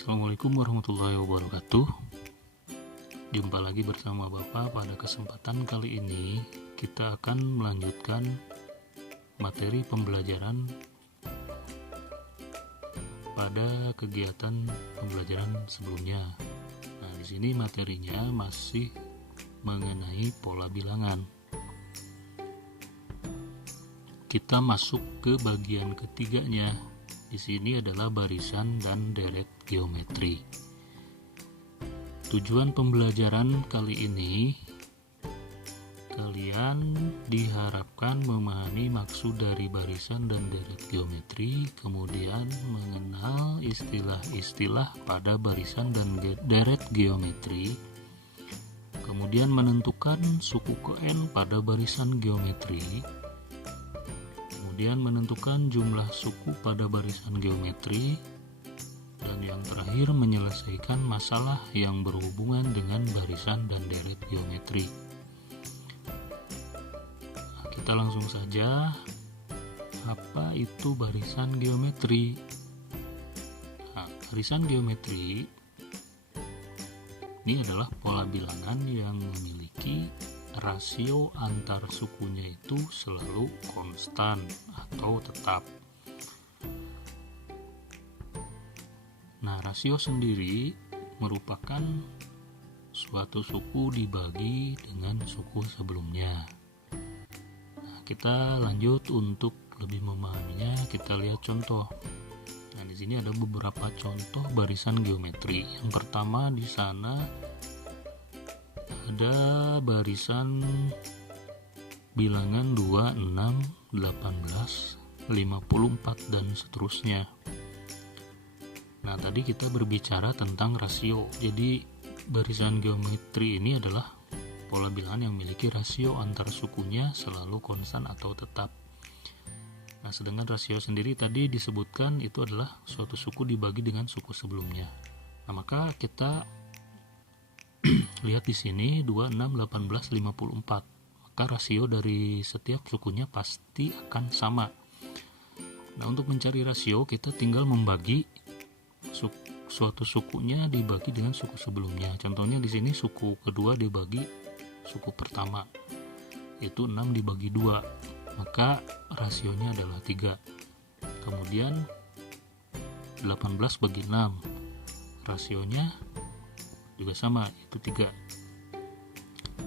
Assalamualaikum warahmatullahi wabarakatuh. Jumpa lagi bersama Bapak. Pada kesempatan kali ini kita akan melanjutkan materi pembelajaran pada kegiatan pembelajaran sebelumnya. Nah, di sini materinya masih mengenai pola bilangan. Kita masuk ke bagian ketiganya. Di sini adalah barisan dan deret geometri. Tujuan pembelajaran kali ini, kalian diharapkan memahami maksud dari barisan dan deret geometri, kemudian mengenal istilah-istilah pada barisan dan deret geometri, kemudian menentukan suku Kn pada barisan geometri, kemudian menentukan jumlah suku pada barisan geometri, dan yang terakhir menyelesaikan masalah yang berhubungan dengan barisan dan deret geometri. Nah, kita langsung saja. Apa itu barisan geometri? Nah, barisan geometri ini adalah pola bilangan yang memiliki rasio antar sukunya itu selalu konstan atau tetap. Nah, rasio sendiri merupakan suatu suku dibagi dengan suku sebelumnya. Nah, kita lanjut untuk lebih memahaminya, kita lihat contoh. Nah, di sini ada beberapa contoh barisan geometri. Yang pertama di sana ada barisan bilangan 2, 6, 18, 54 dan seterusnya. Nah, tadi kita berbicara tentang rasio. Jadi barisan geometri ini adalah pola bilangan yang memiliki rasio antar sukunya selalu konstan atau tetap. Nah, sedangkan rasio sendiri tadi disebutkan itu adalah suatu suku dibagi dengan suku sebelumnya. Nah, maka kita lihat di sini 2, 6, 18, 54. Maka rasio dari setiap sukunya pasti akan sama. Nah, untuk mencari rasio kita tinggal membagi suatu sukunya dibagi dengan suku sebelumnya. Contohnya di sini suku kedua dibagi suku pertama. Itu 6 dibagi 2. Maka rasionya adalah 3. Kemudian 18 bagi 6. Rasionya juga sama, itu 3.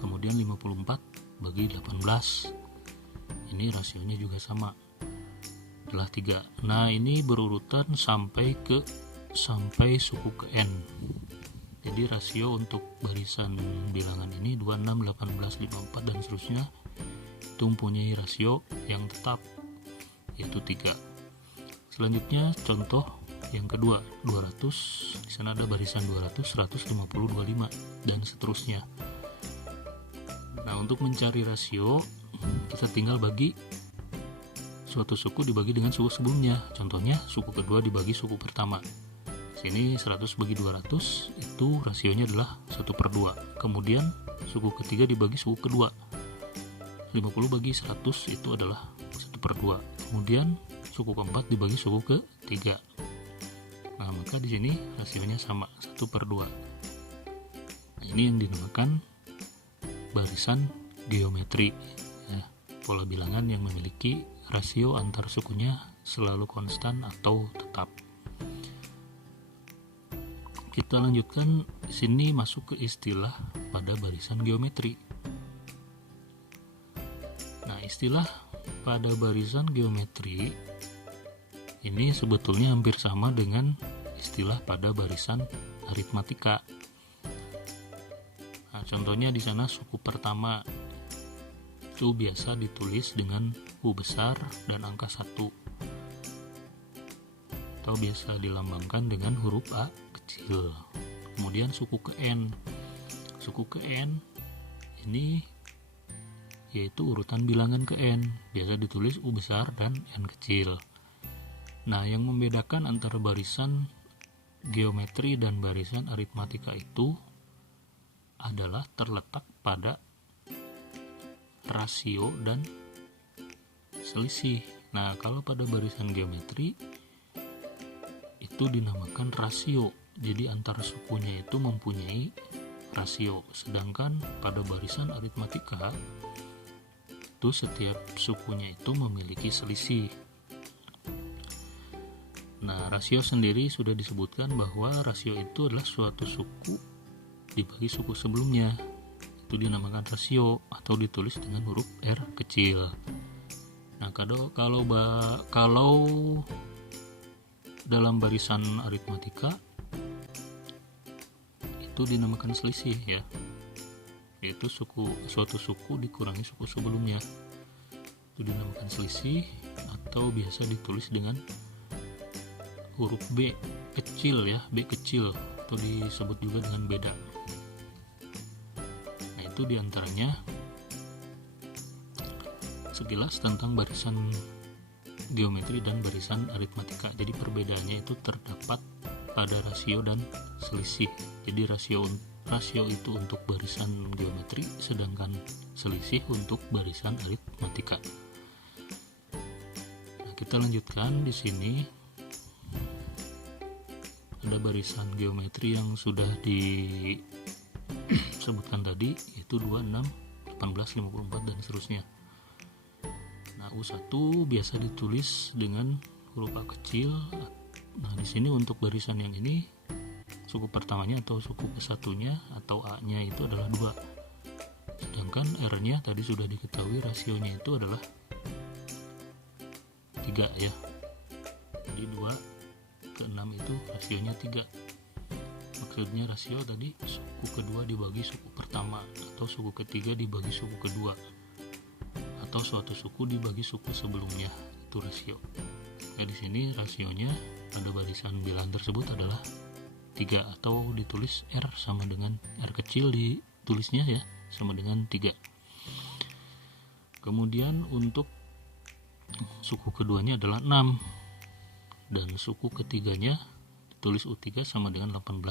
Kemudian 54 bagi 18, ini rasionya juga sama, adalah 3. Nah, ini berurutan sampai suku ke N. Jadi rasio untuk barisan bilangan ini 2, 6, 18, 54 dan seterusnya itu mempunyai rasio yang tetap, yaitu 3. Selanjutnya contoh yang kedua, 200, di sana ada barisan 200, 150, 25 dan seterusnya. Nah, untuk mencari rasio kita tinggal bagi suatu suku dibagi dengan suku sebelumnya. Contohnya suku kedua dibagi suku pertama. Sini 100 bagi 200 itu rasionya adalah 1/2. Kemudian suku ketiga dibagi suku kedua. 50 bagi 100 itu adalah 1/2. Kemudian suku keempat dibagi suku ketiga. Nah, maka di sini rasionya sama, 1/2. Nah, ini yang dinamakan barisan geometri, ya, pola bilangan yang memiliki rasio antar sukunya selalu konstan atau tetap. Kita lanjutkan di sini masuk ke istilah pada barisan geometri. Nah, istilah pada barisan geometri ini sebetulnya hampir sama dengan istilah pada barisan aritmatika. Nah, contohnya di sana suku pertama itu biasa ditulis dengan U besar dan angka 1, atau biasa dilambangkan dengan huruf A kecil. Kemudian suku ke N. Suku ke N ini yaitu urutan bilangan ke N, biasa ditulis U besar dan N kecil. Nah, yang membedakan antara barisan geometri dan barisan aritmatika itu adalah terletak pada rasio dan selisih. Nah, kalau pada barisan geometri itu dinamakan rasio. Jadi antara sukunya itu mempunyai rasio, sedangkan pada barisan aritmatika itu setiap sukunya itu memiliki selisih. Nah, rasio sendiri sudah disebutkan bahwa rasio itu adalah suatu suku dibagi suku sebelumnya. Itu dinamakan rasio atau ditulis dengan huruf R kecil. Nah, kalau dalam barisan aritmatika itu dinamakan selisih ya, yaitu suatu suku dikurangi suku sebelumnya. Itu dinamakan selisih atau biasa ditulis dengan huruf B kecil ya, B kecil, atau disebut juga dengan beda. Nah, itu diantaranya sekilas tentang barisan geometri dan barisan aritmatika. Jadi perbedaannya itu terdapat pada rasio dan selisih. Jadi rasio itu untuk barisan geometri, sedangkan selisih untuk barisan aritmatika. Nah, kita lanjutkan di sini. Ada barisan geometri yang sudah disebutkan tadi, yaitu 26, 18, 54 dan seterusnya. Nah, U1 biasa ditulis dengan huruf A kecil. Nah, di sini untuk barisan yang ini suku pertamanya atau suku kesatunya atau A-nya itu adalah 2. Sedangkan R-nya tadi sudah diketahui rasionya itu adalah 3 ya. Jadi 2 ke 6 itu rasionya 3. Maksudnya rasio tadi suku kedua dibagi suku pertama, atau suku ketiga dibagi suku kedua, atau suatu suku dibagi suku sebelumnya, itu rasio. Nah, di sini rasionya pada barisan bilangan tersebut adalah 3, atau ditulis R sama dengan R kecil ditulisnya ya, sama dengan 3. Kemudian untuk suku keduanya adalah 6, dan suku ketiganya ditulis U3 sama dengan 18.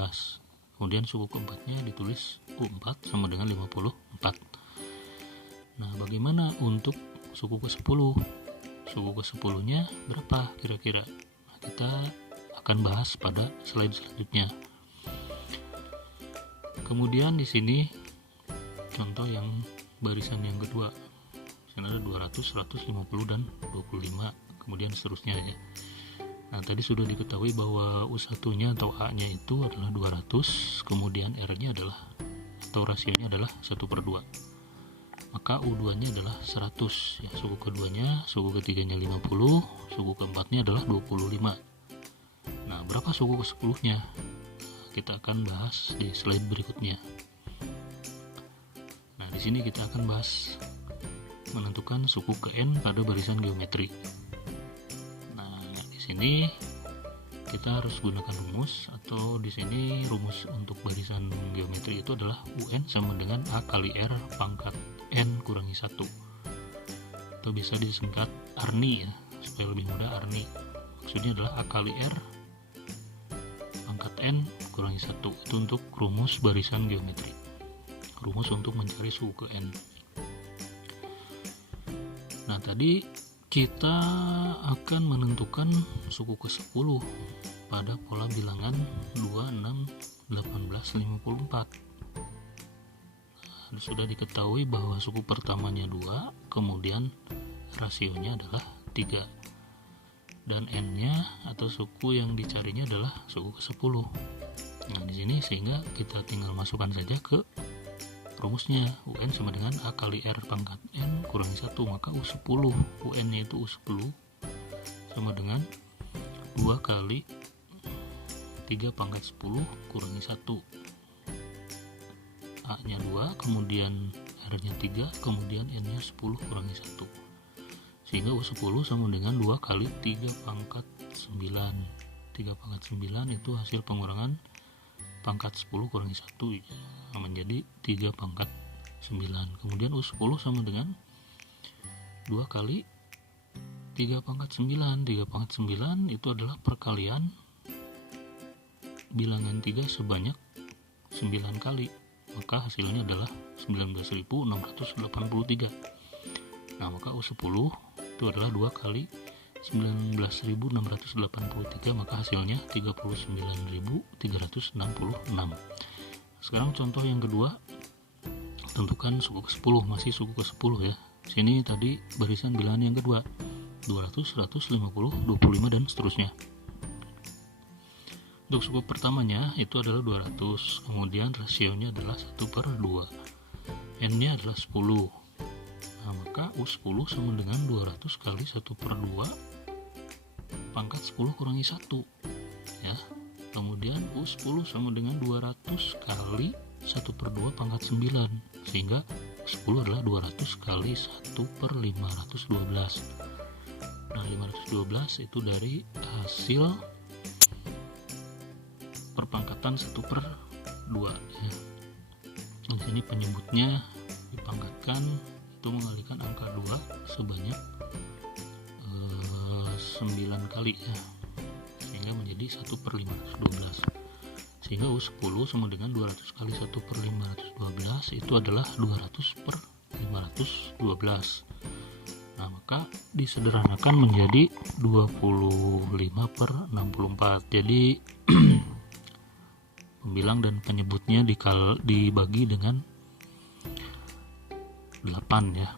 Kemudian suku keempatnya ditulis U4 sama dengan 54. Nah, bagaimana untuk suku ke-10? Suku ke-10 nya berapa kira-kira? Nah, kita akan bahas pada slide selanjutnya. Kemudian di sini contoh yang barisan yang kedua. Di sini ada 200, 150 dan 25, kemudian seterusnya ya. Nah, tadi sudah diketahui bahwa U1-nya atau A-nya itu adalah 200, kemudian R-nya adalah atau rasionya adalah 1/2. Maka U2-nya adalah 100 ya, suku keduanya, suku ketiganya 50, suku keempatnya adalah 25. Nah, berapa suku ke-10-nya? Kita akan bahas di slide berikutnya. Nah, di sini kita akan bahas menentukan suku ke N pada barisan geometri. Nah, di sini kita harus gunakan rumus, atau di sini rumus untuk barisan geometri itu adalah UN sama dengan A kali R pangkat N kurangi 1. Itu bisa disingkat ARNI ya, supaya lebih mudah ARNI. Maksudnya adalah A kali R pangkat N kurangi 1. Itu untuk rumus barisan geometri. Rumus untuk mencari suku ke N. Nah, tadi kita akan menentukan suku ke-10 pada pola bilangan 2, 6, 18, 54. Nah, sudah diketahui bahwa suku pertamanya 2, kemudian rasionya adalah 3. Dan N-nya atau suku yang dicarinya adalah suku ke-10. Nah, di sini sehingga kita tinggal masukkan saja ke rumusnya. UN sama dengan A kali R pangkat N kurangi 1, maka U10. UN-nya itu U10 sama dengan 2 kali 3 pangkat 10 kurangi 1. A-nya 2, kemudian R-nya 3, kemudian N-nya 10 kurangi 1. Sehingga U10 sama dengan 2 kali 3 pangkat 9. 3 pangkat 9 itu hasil pengurangan pangkat 10 kurangi 1 menjadi 3 pangkat 9. Kemudian U10 sama dengan 2 kali 3 pangkat 9. 3 pangkat 9 itu adalah perkalian bilangan 3 sebanyak 9 kali. Maka hasilnya adalah 19.683. Nah, maka U10 itu adalah 2 kali 19.683, maka hasilnya 39.366. Sekarang contoh yang kedua, tentukan suku ke-10, masih suku ke-10 ya. Sini tadi barisan bilangan yang kedua, 200, 100, 50, 25 dan seterusnya. Untuk suku pertamanya itu adalah 200, kemudian rasionya adalah 1/2, N-nya adalah 10. Nah, maka U10 sama dengan 200 kali 1/2 pangkat 10 kurangi 1 ya. Kemudian U10 sama dengan 200 kali 1/2 pangkat 9, sehingga 10 adalah 200 kali 1/512. Nah, 512 itu dari hasil perpangkatan 1/2 ya. Di sini penyebutnya dipangkatkan itu mengalihkan angka 2 sebanyak 9 kali ya, sehingga menjadi 1/512. Sehingga U10 sama dengan 200 kali 1/512 itu adalah 200/512. Nah, maka disederhanakan menjadi 25/64. Jadi pembilang dan penyebutnya dibagi dengan 8 ya.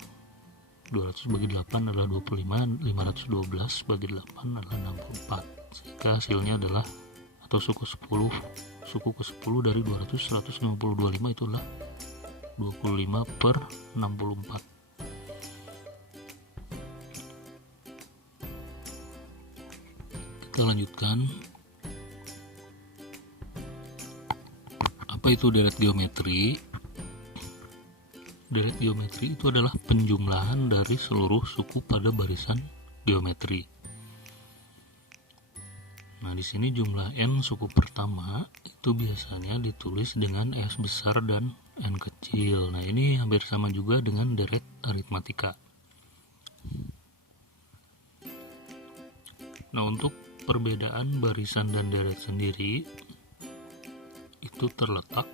200 bagi 8 adalah 25, 512 bagi 8 adalah 64. Sehingga hasilnya adalah, atau suku ke-10 dari 200, 150, 25 itu adalah 25/64. Kita lanjutkan. Apa itu deret geometri? Deret geometri itu adalah penjumlahan dari seluruh suku pada barisan geometri. Nah, di sini jumlah n suku pertama itu biasanya ditulis dengan S besar dan n kecil. Nah, ini hampir sama juga dengan deret aritmatika. Nah, untuk perbedaan barisan dan deret sendiri itu terletak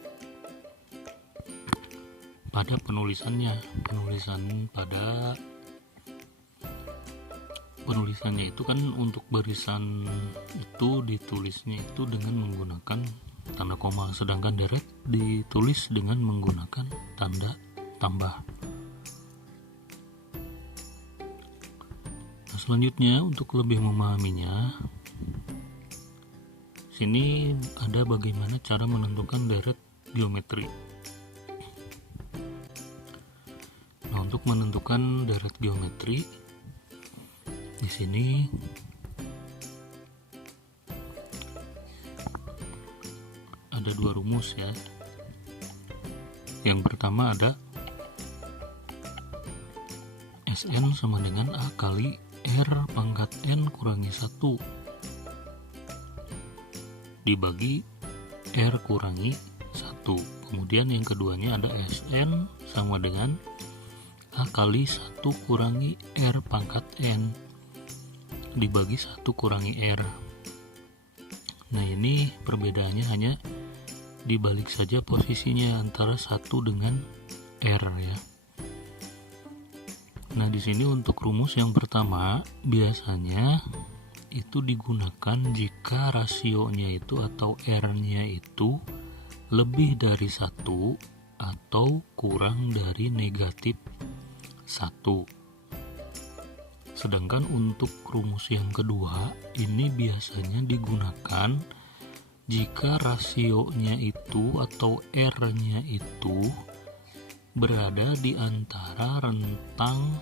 pada penulisannya. Penulisannya itu kan untuk barisan itu ditulisnya itu dengan menggunakan tanda koma, sedangkan deret ditulis dengan menggunakan tanda tambah. Nah, selanjutnya untuk lebih memahaminya, sini ada bagaimana cara menentukan deret geometri. Nah, untuk menentukan deret geometri di sini ada dua rumus ya. Yang pertama ada Sn sama dengan A kali R pangkat N kurangi 1 dibagi R kurangi 1. Kemudian yang keduanya ada Sn sama dengan A kali 1 kurangi R pangkat N dibagi 1 kurangi R. Nah, ini perbedaannya hanya dibalik saja posisinya antara 1 dengan R ya. Nah, di sini untuk rumus yang pertama biasanya itu digunakan jika rasionya itu atau R-nya itu lebih dari 1 atau kurang dari negatif 1. Sedangkan untuk rumus yang kedua ini biasanya digunakan jika rasionya itu atau R-nya itu berada di antara rentang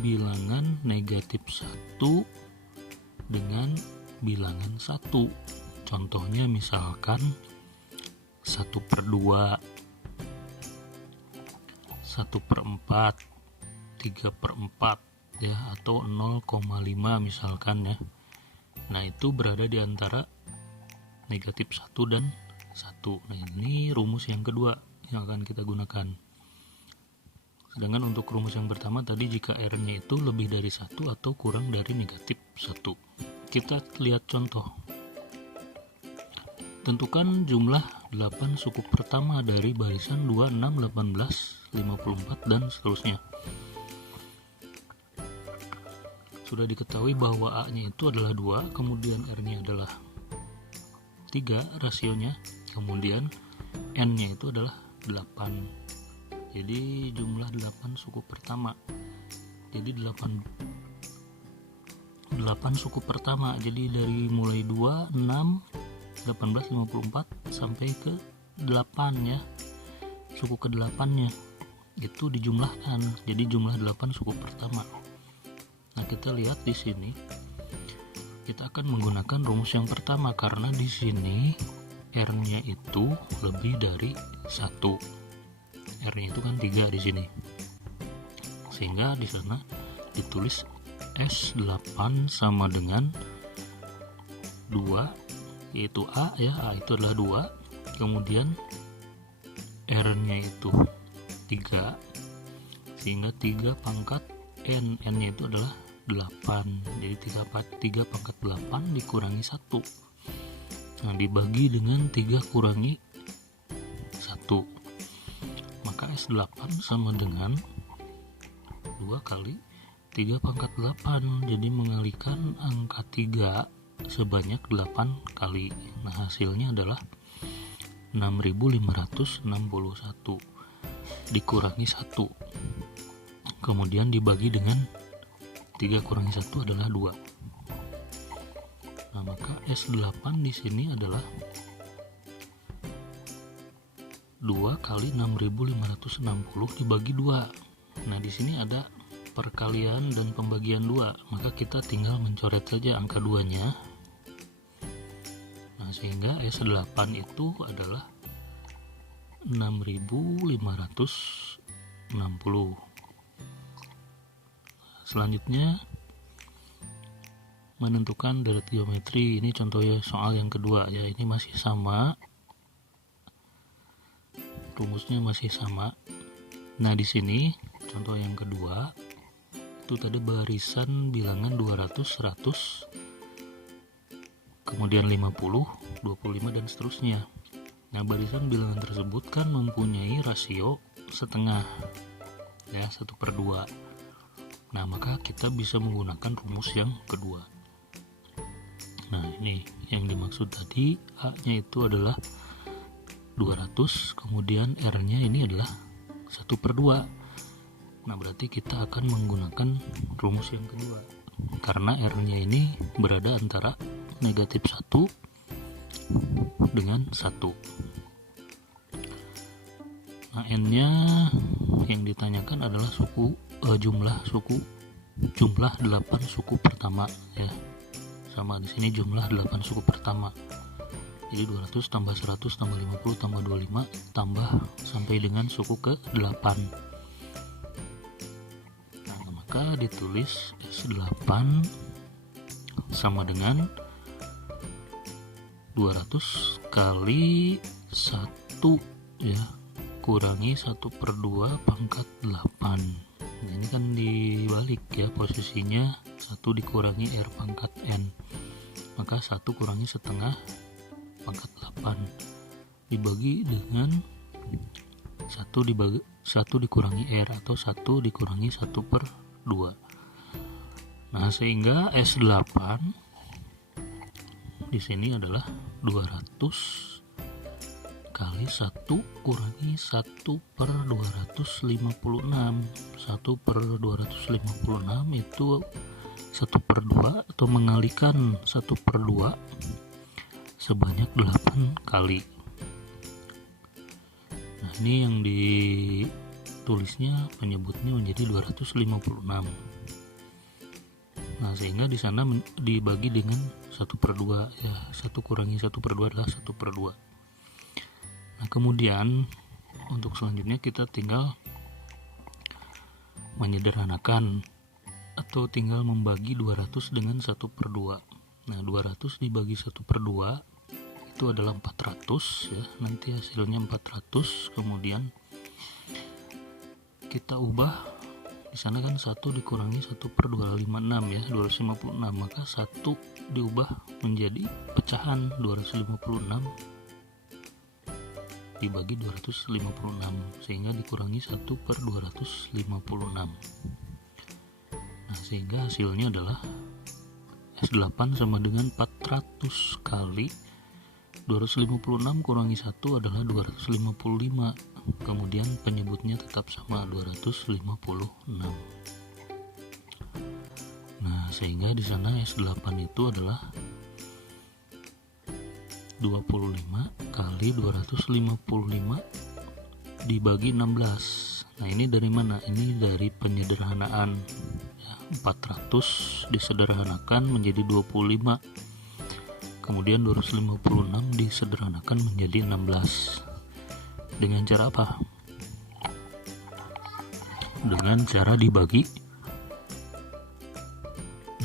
bilangan negatif 1 dengan bilangan 1. Contohnya misalkan 1/2, 1/4, 3/4 ya, atau 0,5 misalkan ya. Nah, itu berada di antara negatif 1 dan 1. Nah, ini rumus yang kedua yang akan kita gunakan. Sedangkan untuk rumus yang pertama tadi jika R-nya itu lebih dari 1 atau kurang dari negatif 1. Kita lihat contoh. Tentukan jumlah 8 suku pertama dari barisan 2, 6, 18, 54 dan seterusnya. sudah diketahui bahwa A-nya itu adalah 2, kemudian R-nya adalah 3 rasionya, kemudian N-nya itu adalah 8. Jadi jumlah 8 suku pertama. Jadi 8 suku pertama. Jadi dari mulai 2, 6, 18, 54 sampai ke 8 ya. Suku ke-8-nya itu dijumlahkan. Jadi jumlah 8 suku pertama. Nah, kita lihat di sini kita akan menggunakan rumus yang pertama karena di sini R-nya itu lebih dari 1. R-nya itu kan 3 di sini. Sehingga di sana ditulis S8 sama dengan 2, yaitu A ya. A itu adalah 2. Kemudian R-nya itu 3. Sehingga 3 pangkat N-nya itu adalah 8. Jadi 3 pangkat 8 dikurangi 1. Nah, dibagi dengan 3 kurangi 1. Maka S8 sama dengan 2 kali 3 pangkat 8. Jadi mengalikan angka 3 sebanyak 8 kali. Nah, hasilnya adalah 6561 dikurangi 1. Kemudian dibagi dengan 3 kurangi 1 adalah 2. Nah, maka S8 di sini adalah 2 kali 6560 dibagi 2. Nah, di sini ada perkalian dan pembagian 2, maka kita tinggal mencoret saja angka 2-nya. Nah, sehingga S8 itu adalah 6560. Selanjutnya menentukan deret geometri. Ini contohnya soal yang kedua ya. Ini masih sama, rumusnya masih sama. Nah, di sini contoh yang kedua itu tadi barisan bilangan 200, 100, kemudian 50, 25 dan seterusnya. Nah, barisan bilangan tersebut kan mempunyai rasio setengah ya, 1/2. Nah, maka kita bisa menggunakan rumus yang kedua. Nah, ini yang dimaksud tadi, A-nya itu adalah 200, kemudian R-nya ini adalah 1/2. Nah, berarti kita akan menggunakan rumus yang kedua. Karena R-nya ini berada antara negatif 1 dengan 1. Nah, N-nya yang ditanyakan adalah jumlah 8 suku pertama ya. Sama di sini jumlah 8 suku pertama. Jadi 200 tambah 100 tambah 50 tambah 25 tambah sampai dengan suku ke-8. Nah, maka ditulis S8 sama dengan 200 kali 1 ya, kurangi 1/2 pangkat 8. Nah, ini kan dibalik ya posisinya, 1 dikurangi R pangkat N, maka 1 kurangi setengah pangkat 8 dibagi dengan 1 dikurangi R atau 1 dikurangi 1/2. Nah, sehingga S8 di sini adalah 200 kali 1 kurangi 1/256. 1/256 itu 1/2 atau mengalikan 1/2 sebanyak 8 kali. Nah, ini yang ditulisnya menyebutnya menjadi 256. Nah, sehingga di sana dibagi dengan 1/2 ya, 1 kurangi 1/2 adalah 1/2. Nah, kemudian untuk selanjutnya kita tinggal menyederhanakan atau tinggal membagi 200 dengan 1/2. Nah, 200 dibagi 1/2 itu adalah 400 ya. Nanti hasilnya 400. Kemudian kita ubah di sana kan 1 dikurangi 1/256 ya, 256. Maka 1 diubah menjadi pecahan 256 dibagi 256 sehingga dikurangi 1/256. Nah, sehingga hasilnya adalah S8 sama dengan 400 kali 256 kurangi 1 adalah 255. Kemudian penyebutnya tetap sama 256. Nah, sehingga di sana S8 itu adalah 25 kali 255 dibagi 16. Nah, ini dari mana? Ini dari penyederhanaan. 400 disederhanakan menjadi 25. Kemudian 256 disederhanakan menjadi 16. Dengan cara apa? Dengan cara dibagi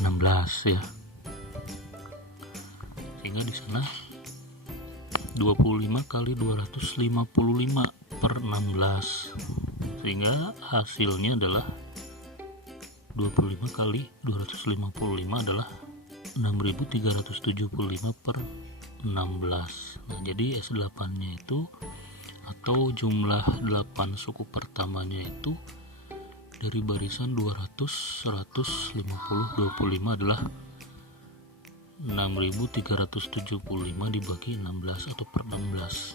16 ya. Sehingga di sana 25 kali 255 per 16. Sehingga hasilnya adalah 25 kali 255 adalah 6375 per 16. Nah, jadi S8 nya itu atau jumlah 8 suku pertamanya itu dari barisan 200, 100, 50, 25 adalah 6375 dibagi 16 atau per 16.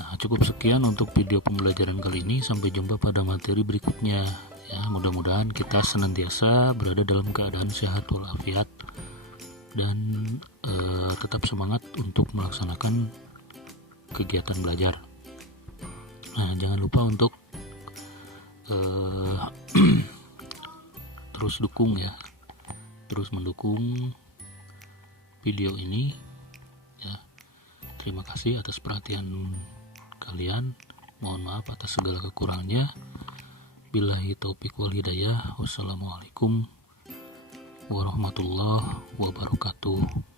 Nah, cukup sekian untuk video pembelajaran kali ini. Sampai jumpa pada materi berikutnya. Ya, mudah-mudahan kita senantiasa berada dalam keadaan sehat walafiat dan tetap semangat untuk melaksanakan kegiatan belajar. Nah, jangan lupa untuk terus dukung ya, terus mendukung video ini ya. Terima kasih atas perhatian kalian. Mohon maaf atas segala kekurangannya. Billahi taufiq wal hidayah. Wassalamualaikum warahmatullahi wabarakatuh.